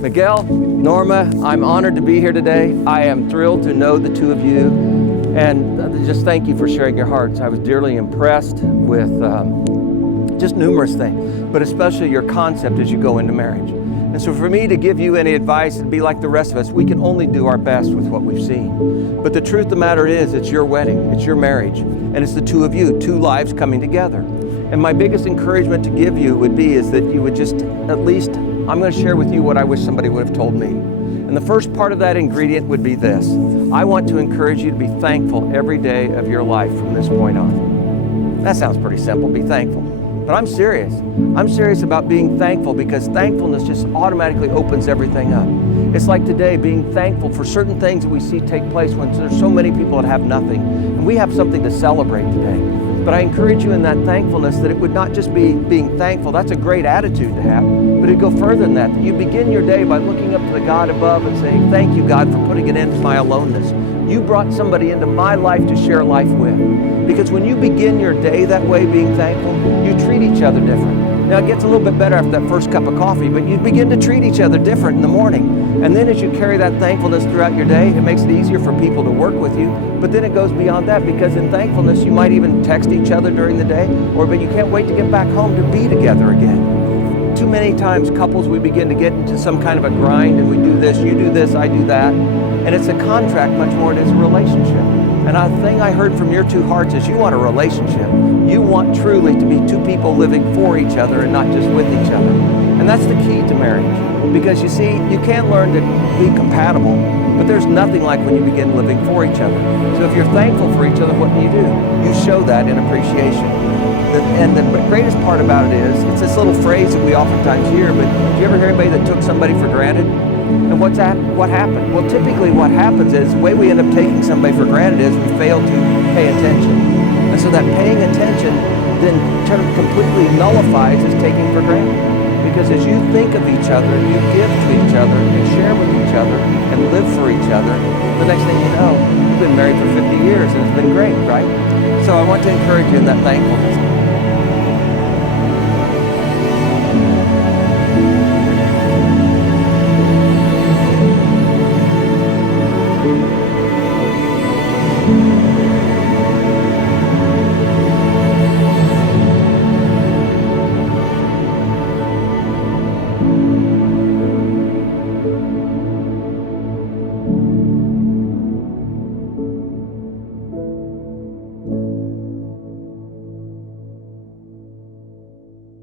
Miguel, Norma, I'm honored to be here today. I am thrilled to know the two of you, and just thank you for sharing your hearts. I was dearly impressed with just numerous things, but especially your concept as you go into marriage. And so for me to give you any advice and be like the rest of us, we can only do our best with what we've seen. But the truth of the matter is, it's your wedding, it's your marriage, and it's the two of you, two lives coming together. And my biggest encouragement to give you would be is that you would just at least, I'm going to share with you what I wish somebody would have told me. And the first part of that ingredient would be this. I want to encourage you to be thankful every day of your life from this point on. That sounds pretty simple, be thankful. But I'm serious. I'm serious about being thankful because thankfulness just automatically opens everything up. It's like today being thankful for certain things that we see take place when there's so many people that have nothing. And we have something to celebrate today. But I encourage you in that thankfulness that it would not just be being thankful. That's a great attitude to have. But it'd go further than that. That you begin your day by looking up to the God above and saying, thank you, God, for putting an end to my aloneness. You brought somebody into my life to share life with. Because when you begin your day that way, being thankful, you treat each other different. Now, it gets a little bit better after that first cup of coffee, but you begin to treat each other different in the morning. And then as you carry that thankfulness throughout your day, it makes it easier for people to work with you. But then it goes beyond that, because in thankfulness, you might even text each other during the day, but you can't wait to get back home to be together again. Too many times, couples, we begin to get into some kind of a grind, and we do this, you do this, I do that. And it's a contract much more than it's a relationship. And a thing I heard from your two hearts is you want a relationship. You want truly to be two people living for each other and not just with each other. And that's the key to marriage. Because you see, you can't learn to be compatible, but there's nothing like when you begin living for each other. So if you're thankful for each other, what do? You show that in appreciation. And the greatest part about it is, it's this little phrase that we oftentimes hear, but do you ever hear anybody that took somebody for granted? And what happened? Well, typically what happens is, the way we end up taking somebody for granted is we fail to pay attention. And so that paying attention then completely nullifies as taking for granted. Because as you think of each other, you give to each other, and share with each other, and live for each other, the next thing you know, you've been married for 50 years, and it's been great, right? So I want to encourage you in that thankfulness.